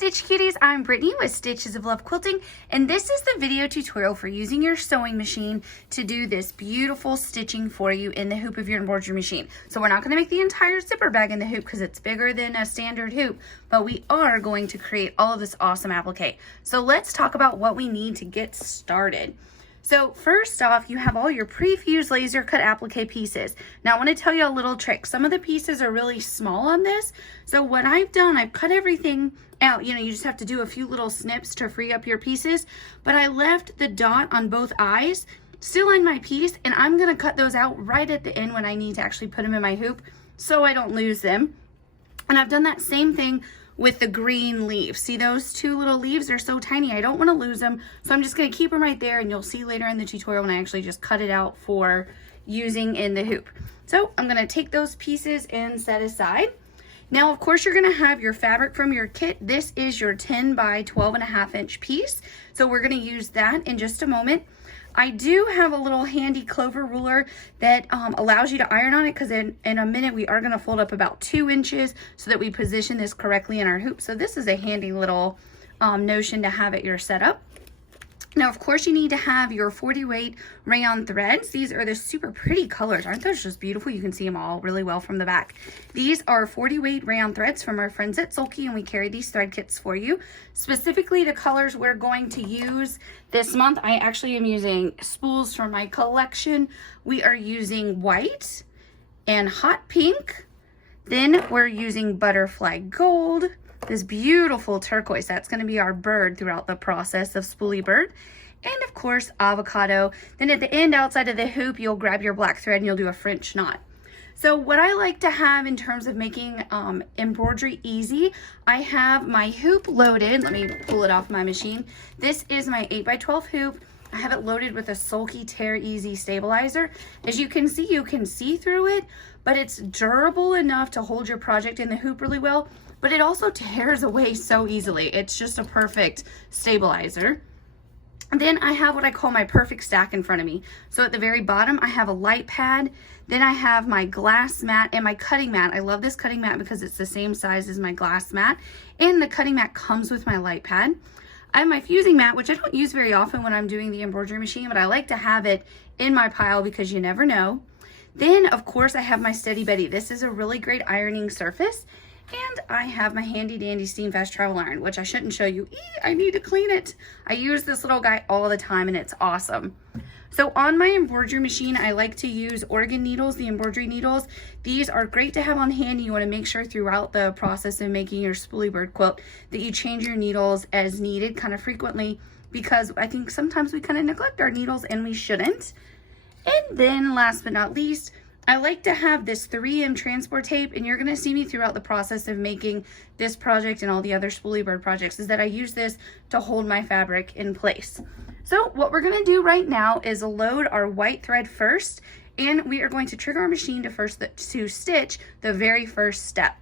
Stitch Cuties, I'm Brittany with Stitches of Love Quilting, and this is the video tutorial for using your sewing machine to do this beautiful stitching for you in the hoop of your embroidery machine. So we're not going to make the entire zipper bag in the hoop because it's bigger than a standard hoop, but we are going to create all of this awesome applique. So let's talk about what we need to get started. So first off, you have all your pre-fused laser cut applique pieces. Now I want to tell you a little trick. Some of the pieces are really small on this. So what I've done, I've cut everything out. You know, you just have to do a few little snips to free up your pieces. But I left the dot on both eyes still on my piece, and I'm going to cut those out right at the end when I need to actually put them in my hoop so I don't lose them. And I've done that same thing with the green leaves. See those two little leaves? They're so tiny. I don't want to lose them. So I'm just going to keep them right there, and you'll see later in the tutorial when I actually just cut it out for using in the hoop. So I'm going to take those pieces and set aside. Now, of course, you're going to have your fabric from your kit. This is your 10 by 12.5 inch piece. So we're going to use that in just a moment. I do have a little handy clover ruler that allows you to iron on it, because in a minute we are going to fold up about 2 inches so that we position this correctly in our hoop. So this is a handy little notion to have at your setup. Now, of course, you need to have your 40 weight rayon threads. These are the super pretty colors. Aren't those just beautiful? You can see them all really well from the back. These are 40 weight rayon threads from our friends at Sulky, and we carry these thread kits for you. Specifically, the colors we're going to use this month, I actually am using spools from my collection. We are using white and hot pink. Then we're using butterfly gold. This beautiful turquoise, that's going to be our bird throughout the process of Spoolie Bird. And of course, avocado. Then at the end, outside of the hoop, you'll grab your black thread and you'll do a French knot. So what I like to have in terms of making embroidery easy, I have my hoop loaded. Let me pull it off my machine. This is my 8 by 12 hoop. I have it loaded with a Sulky Tear Easy stabilizer. As you can see through it, but it's durable enough to hold your project in the hoop really well. But it also tears away so easily. It's just a perfect stabilizer. And then I have what I call my perfect stack in front of me. So at the very bottom, I have a light pad. Then I have my glass mat and my cutting mat. I love this cutting mat because it's the same size as my glass mat. And the cutting mat comes with my light pad. I have my fusing mat, which I don't use very often when I'm doing the embroidery machine, but I like to have it in my pile because you never know. Then, of course, I have my Steady Betty. This is a really great ironing surface. And I have my handy dandy steam fast travel iron, which I shouldn't show you. I need to clean it. I use this little guy all the time, and it's awesome. So on my embroidery machine, I like to use Oregon needles, the embroidery needles. These are great to have on hand. You want to make sure throughout the process of making your Spoolie Bird quilt that you change your needles as needed kind of frequently, because I think sometimes we kind of neglect our needles and we shouldn't. And then last but not least, I like to have this 3M transport tape, and you're going to see me throughout the process of making this project and all the other Spoolie Bird projects is that I use this to hold my fabric in place. So what we're going to do right now is load our white thread first, and we are going to trigger our machine to stitch the very first step.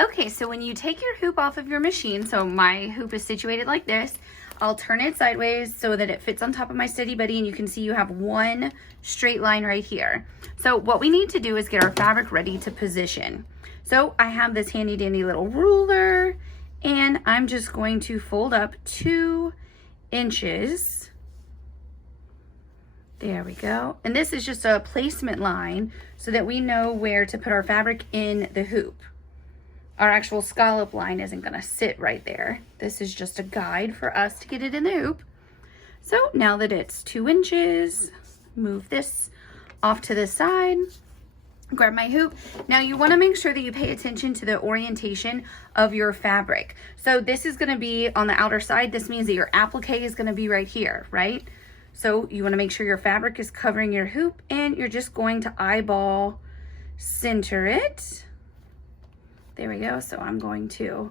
Okay, so when you take your hoop off of your machine, so my hoop is situated like this, I'll turn it sideways so that it fits on top of my Steady Betty, and you can see you have one straight line right here. So what we need to do is get our fabric ready to position. So I have this handy dandy little ruler, and I'm just going to fold up 2 inches. There we go. And this is just a placement line so that we know where to put our fabric in the hoop. Our actual scallop line isn't going to sit right there. This is just a guide for us to get it in the hoop. So now that it's 2 inches, move this off to the side, grab my hoop. Now you want to make sure that you pay attention to the orientation of your fabric. So this is going to be on the outer side. This means that your applique is going to be right here, right? So you want to make sure your fabric is covering your hoop, and you're just going to eyeball center it. There we go. So I'm going to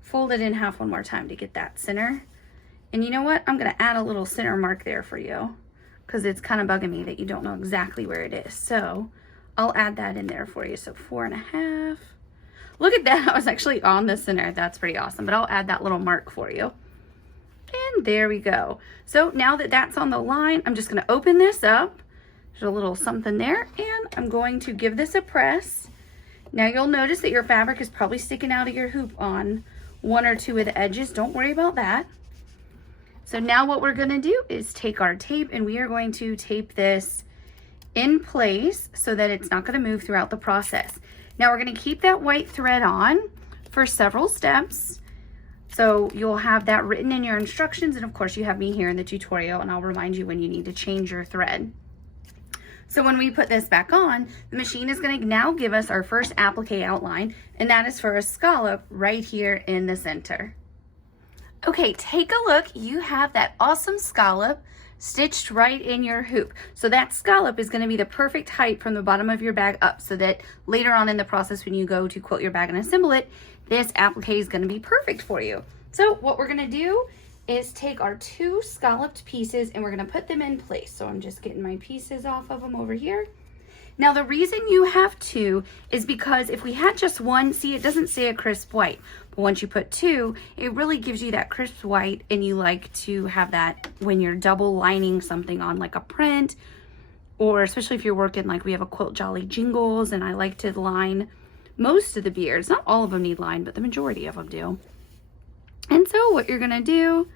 fold it in half one more time to get that center. And you know what? I'm going to add a little center mark there for you because it's kind of bugging me that you don't know exactly where it is. So I'll add that in there for you. So 4.5. Look at that. I was actually on the center. That's pretty awesome. But I'll add that little mark for you. And there we go. So now that that's on the line, I'm just going to open this up. There's a little something there. And I'm going to give this a press. Now you'll notice that your fabric is probably sticking out of your hoop on one or two of the edges. Don't worry about that. So now what we're gonna do is take our tape and we are going to tape this in place so that it's not gonna move throughout the process. Now we're gonna keep that white thread on for several steps. So you'll have that written in your instructions, and of course you have me here in the tutorial, and I'll remind you when you need to change your thread. So when we put this back on, the machine is going to now give us our first applique outline, and that is for a scallop right here in the center. Okay, take a look. You have that awesome scallop stitched right in your hoop. So that scallop is going to be the perfect height from the bottom of your bag up, so that later on in the process when you go to quilt your bag and assemble it, this applique is going to be perfect for you. So what we're going to do is take our two scalloped pieces and we're going to put them in place. So I'm just getting my pieces off of them over here. Now the reason you have two is because if we had just one, see, it doesn't say a crisp white, but once you put two, it really gives you that crisp white, and you like to have that when you're double lining something on like a print, or especially if you're working, like we have a Quilt Jolly Jingles, and I like to line most of the beards. Not all of them need line, but the majority of them do. And so what you're gonna do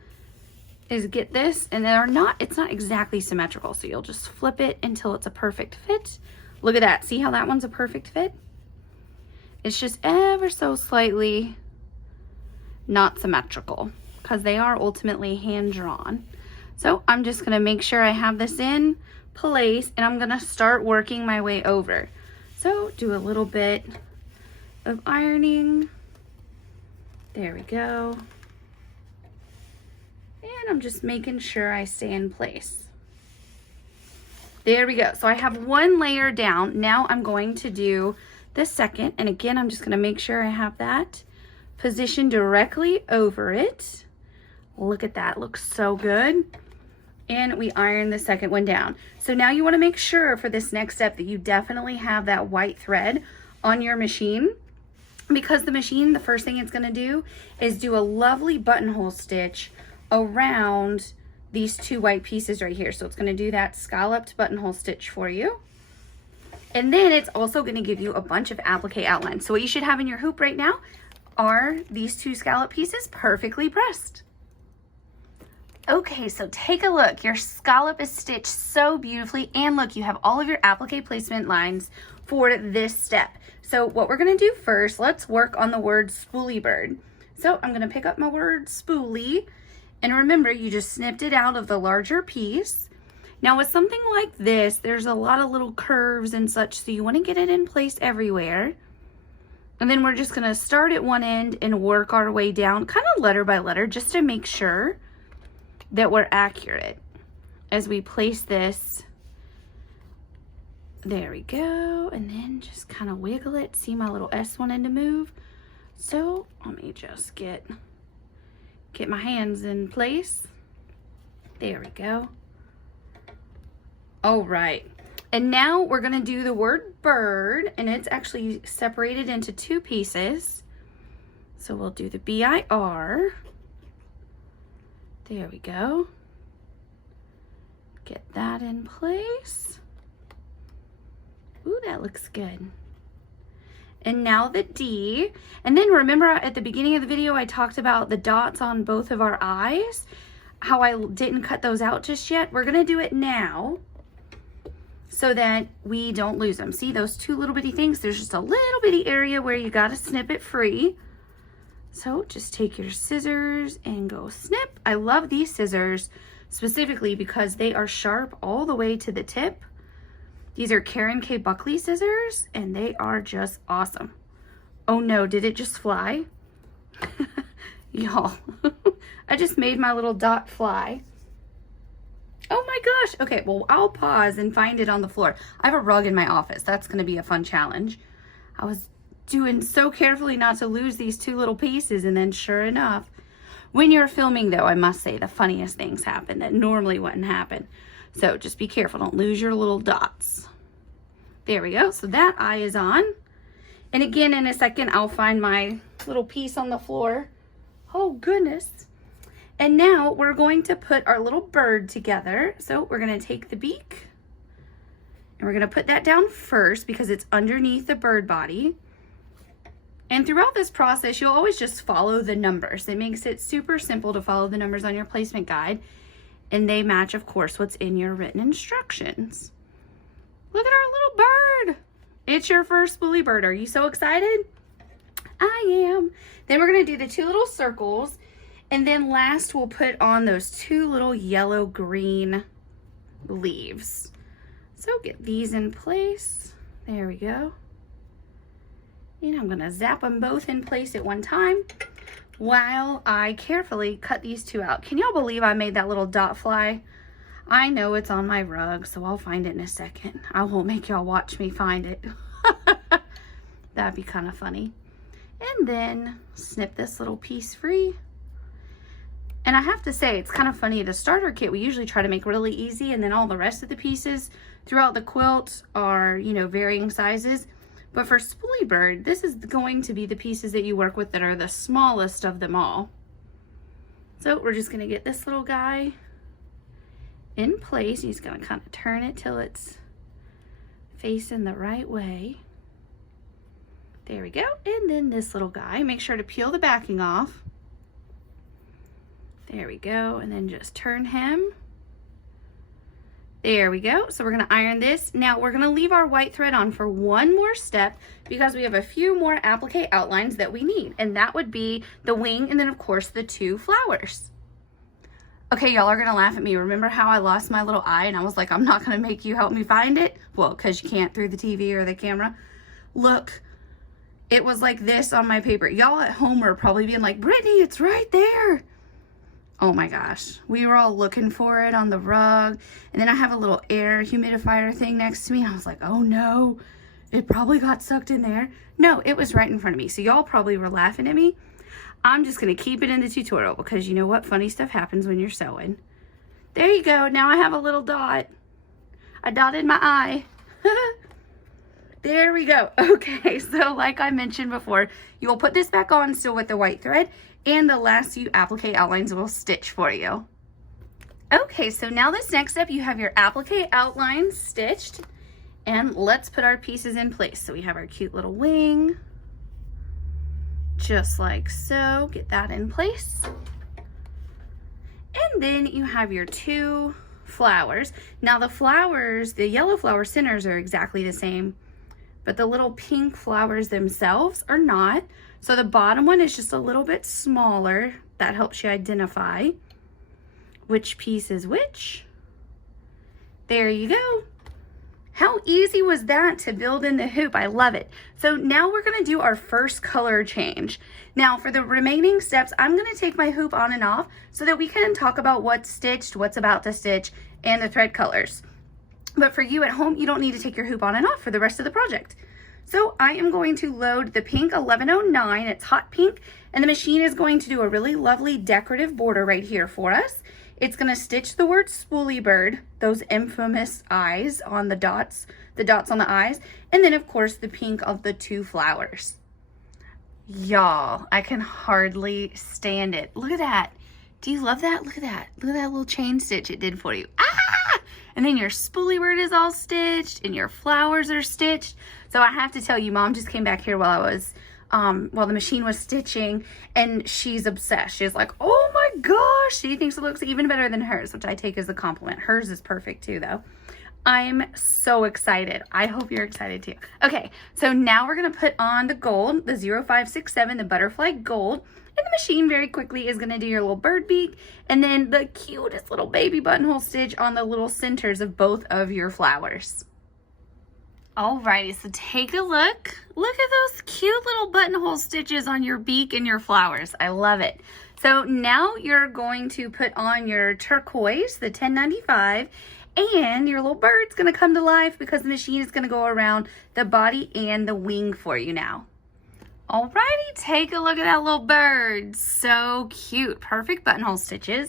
is get this, and it's not exactly symmetrical, so you'll just flip it until it's a perfect fit. Look at that. See how that one's a perfect fit? It's just ever so slightly not symmetrical because they are ultimately hand drawn. So I'm just gonna make sure I have this in place, and I'm gonna start working my way over. So do a little bit of ironing. There we go. And I'm just making sure I stay in place. There we go. So I have one layer down. Now I'm going to do the second. And again, I'm just going to make sure I have that positioned directly over it. Look at that. Looks so good. And we iron the second one down. So now you want to make sure for this next step that you definitely have that white thread on your machine, because the machine, the first thing it's going to do is do a lovely buttonhole stitch around these two white pieces right here. So it's going to do that scalloped buttonhole stitch for you. And then it's also going to give you a bunch of applique outlines. So what you should have in your hoop right now are these two scallop pieces perfectly pressed. Okay, so take a look. Your scallop is stitched so beautifully, and look, you have all of your applique placement lines for this step. So what we're going to do first, let's work on the word Spoolie Bird. So I'm going to pick up my word spoolie, and remember, you just snipped it out of the larger piece. Now with something like this, there's a lot of little curves and such, so you want to get it in place everywhere. And then we're just going to start at one end and work our way down, kind of letter by letter, just to make sure that we're accurate as we place this. There we go. And then just kind of wiggle it. See, my little S wanted to move. So let me just get my hands in place. There we go. All right. And now we're going to do the word bird, and it's actually separated into two pieces. So we'll do the B-I-R. There we go. Get that in place. Ooh, that looks good. And now the D. And then remember at the beginning of the video, I talked about the dots on both of our eyes, how I didn't cut those out just yet. We're gonna do it now so that we don't lose them. See those two little bitty things? There's just a little bitty area where you gotta snip it free. So just take your scissors and go snip. I love these scissors specifically because they are sharp all the way to the tip. These are Karen K. Buckley scissors, and they are just awesome. Oh no, did it just fly? Y'all, I just made my little dot fly. Oh my gosh. Okay, well, I'll pause and find it on the floor. I have a rug in my office. That's gonna be a fun challenge. I was doing so carefully not to lose these two little pieces, and then sure enough, when you're filming though, I must say the funniest things happen that normally wouldn't happen. So just be careful, don't lose your little dots. There we go, so that eye is on. And again, in a second, I'll find my little piece on the floor. Oh goodness. And now we're going to put our little bird together. So we're gonna take the beak, and we're gonna put that down first because it's underneath the bird body. And throughout this process, you'll always just follow the numbers. It makes it super simple to follow the numbers on your placement guide. And they match, of course, what's in your written instructions. Look at our little bird. It's your first Spoolie Bird. Are you so excited? I am. Then we're going to do the 2 little circles. And then last, we'll put on those 2 little yellow-green leaves. So get these in place. There we go. And I'm going to zap them both in place at one time while I carefully cut these 2 out. Can y'all believe I made that little dot fly? I know it's on my rug, so I'll find it in a second. I won't make y'all watch me find it. That'd be kind of funny. And then snip this little piece free. And I have to say, it's kind of funny, the starter kit we usually try to make really easy, and then all the rest of the pieces throughout the quilt are, you know, varying sizes. But for Spoolie Bird, this is going to be the pieces that you work with that are the smallest of them all. So we're just gonna get this little guy in place. He's gonna kind of turn it till it's facing the right way. There we go. And then this little guy, make sure to peel the backing off. There we go. And then just turn him. There we go. So we're going to iron this. Now we're going to leave our white thread on for one more step because we have a few more applique outlines that we need. And that would be the wing and then of course the 2 flowers. Okay, y'all are going to laugh at me. Remember how I lost my little eye and I was like, I'm not going to make you help me find it? Well, because you can't through the TV or the camera. Look, it was like this on my paper. Y'all at home are probably being like, Brittany, it's right there. Oh my gosh, we were all looking for it on the rug. And then I have a little air humidifier thing next to me. I was like, oh no, it probably got sucked in there. No, it was right in front of me. So y'all probably were laughing at me. I'm just gonna keep it in the tutorial because you know what? Funny stuff happens when you're sewing. There you go, now I have a little dot. I dotted my eye. There we go. Okay, so like I mentioned before, you will put this back on still with the white thread, and the last few applique outlines will stitch for you. Okay, so now this next step, you have your applique outlines stitched, and let's put our pieces in place. So we have our cute little wing, just like so. Get that in place. And then you have your 2 flowers. Now the flowers, the yellow flower centers are exactly the same, but the little pink flowers themselves are not. So the bottom one is just a little bit smaller. That helps you identify which piece is which. There you go. How easy was that to build in the hoop? I love it. So now we're gonna do our first color change. Now for the remaining steps, I'm gonna take my hoop on and off so that we can talk about what's stitched, what's about to stitch, and the thread colors. But for you at home, you don't need to take your hoop on and off for the rest of the project. So I am going to load the pink 1109, it's hot pink, and the machine is going to do a really lovely decorative border right here for us. It's gonna stitch the word Spoolie Bird, those infamous eyes on the dots on the eyes, and then of course the pink of the 2 flowers. Y'all, I can hardly stand it. Look at that. Do you love that? Look at that. Look at that little chain stitch it did for you. Ah! And then your Spoolie Bird is all stitched and your flowers are stitched. So I have to tell you, Mom just came back here while the machine was stitching, and she's obsessed. She's like, oh my gosh, she thinks it looks even better than hers, which I take as a compliment. Hers is perfect too though. I'm so excited. I hope you're excited too. Okay, so now we're gonna put on the gold, the 0567, the butterfly gold. And the machine very quickly is going to do your little bird beak and then the cutest little baby buttonhole stitch on the little centers of both of your flowers. Alrighty, so take a look. Look at those cute little buttonhole stitches on your beak and your flowers. I love it. So now you're going to put on your turquoise, the 1095, and your little bird's going to come to life because the machine is going to go around the body and the wing for you now. Alrighty, take a look at that little bird. So cute. Perfect buttonhole stitches.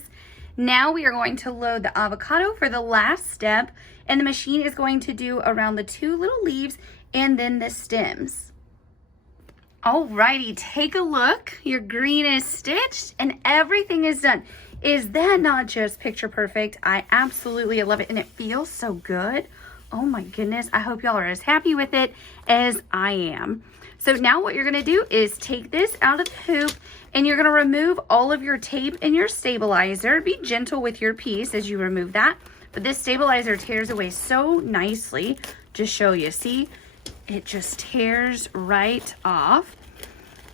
Now we are going to load the avocado for the last step, and the machine is going to do around the 2 little leaves and then the stems. Alrighty, take a look. Your green is stitched and everything is done. Is that not just picture perfect? I absolutely love it and it feels so good. Oh my goodness, I hope y'all are as happy with it as I am. So now what you're gonna do is take this out of the hoop and you're gonna remove all of your tape and your stabilizer. Be gentle with your piece as you remove that. But this stabilizer tears away so nicely. Just show you, see? It just tears right off.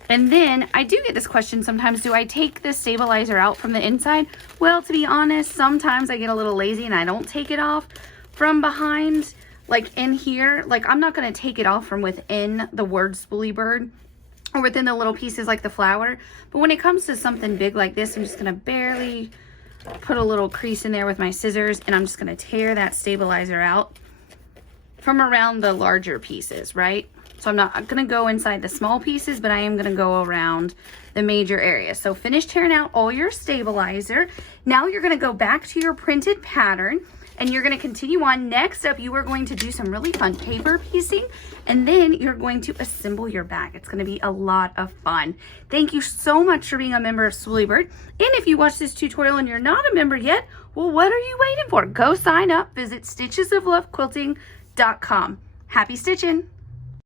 And then I do get this question sometimes, do I take the stabilizer out from the inside? Well, to be honest, sometimes I get a little lazy and I don't take it off from behind, like in here. Like I'm not gonna take it off from within the word Spoolie Bird or within the little pieces like the flower. But when it comes to something big like this, I'm just gonna barely put a little crease in there with my scissors and I'm just gonna tear that stabilizer out from around the larger pieces, right? So I'm not gonna go inside the small pieces, but I am gonna go around the major areas. So finish tearing out all your stabilizer. Now you're gonna go back to your printed pattern and you're gonna continue on. Next up, you are going to do some really fun paper piecing and then you're going to assemble your bag. It's gonna be a lot of fun. Thank you so much for being a member of Spoolie Bird. And if you watch this tutorial and you're not a member yet, well, what are you waiting for? Go sign up, visit stitchesoflovequilting.com. Happy stitching!